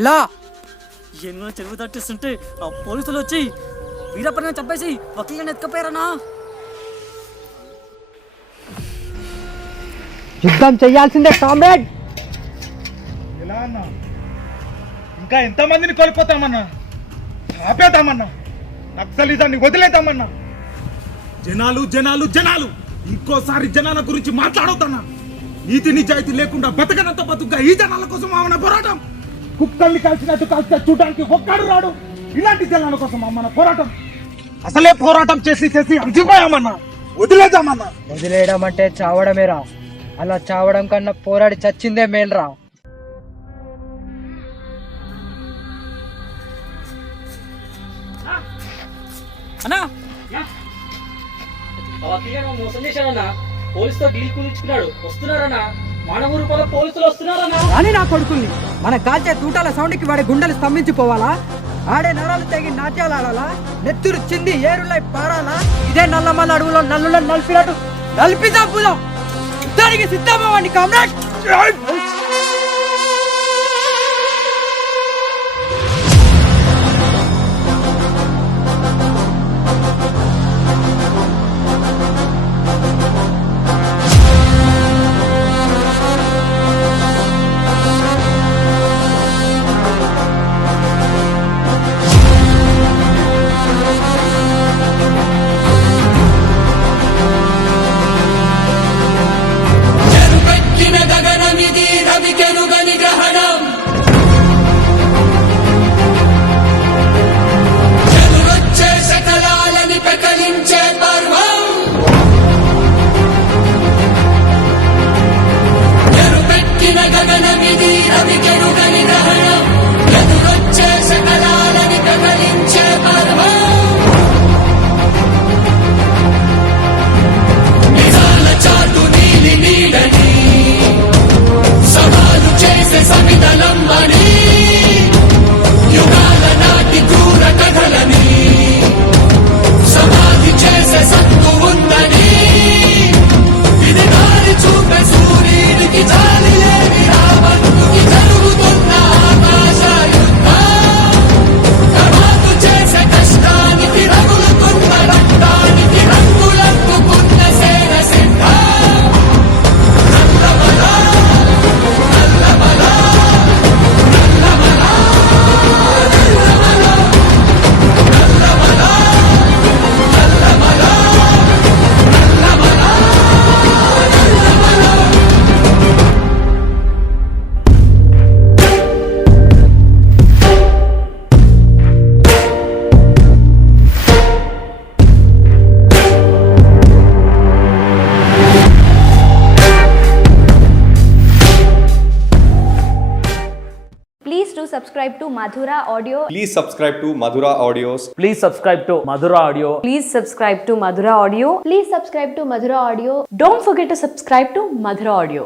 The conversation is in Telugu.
ఎలా? ఎన్నో చెరువు తట్టిస్తుంటే ఆ పోలీసులు వచ్చి వీరప్పని చంపేసి వకీలని ఎత్తుకపోయారన్నా. యుద్ధం చెయ్యాల్సిందే కామ్రేడ్. ఎలా అన్నా? ఇంకా ఎంతమందిని కోల్పోతామన్నా? ఆపేద్దామన్నా? నక్సలిజాన్ని వదిలేద్దామన్నా? జనాలు జనాలు జనాలు ఇంకోసారి జనాల గురించి మాట్లాడొద్దన్నా. నీతి నిజాయితీ లేకుండా బతకనంత బతుకుగా ఈ జనాల కోసం మన పోరాటం. కుక్కల్ని కలిసినట్టు కలిసి చూడడానికి ఒక్కడు రాడు. ఇలాంటి జనాల కోసం మన పోరాటం. అసలే పోరాటం చేసి చేసి అలసిపోయామన్నా. వదిలేద్దామన్నా? వదిలేయడం అంటే చావడమేరా. అలా చావడం కన్నా పోరాడి చచ్చిందే మేల్రా. అన్నా మోసం చేశాడన్నా. పోలీసుతో డీల్ కుదుర్చుకున్నాడు. వస్తున్నారన్నా, మానవ రూపాయల పోలీసులు వస్తున్నారన్నా. అని నా కొడుకుల్ని మన కాల్చే తూటాల సౌండ్కి వాడి గుండెలు స్తంభించిపోవాలా? ఆడే నరాలు తెగి నాట్యాలు ఆడాలా? నెత్తురు చింది ఏరులై పారాలా? ఇదే నల్లమల్ల అడవులో నల్లులో నలిపినట్టు నలిపి చంపుదాం. దానికి సిద్ధమవ్వండి comrade. Subscribe to Madhura Audio. Please subscribe to Madhura Audios. Please subscribe to Madhura Audio. Please subscribe to Madhura Audio. Please subscribe to Madhura Audio. Don't forget to subscribe to Madhura Audio.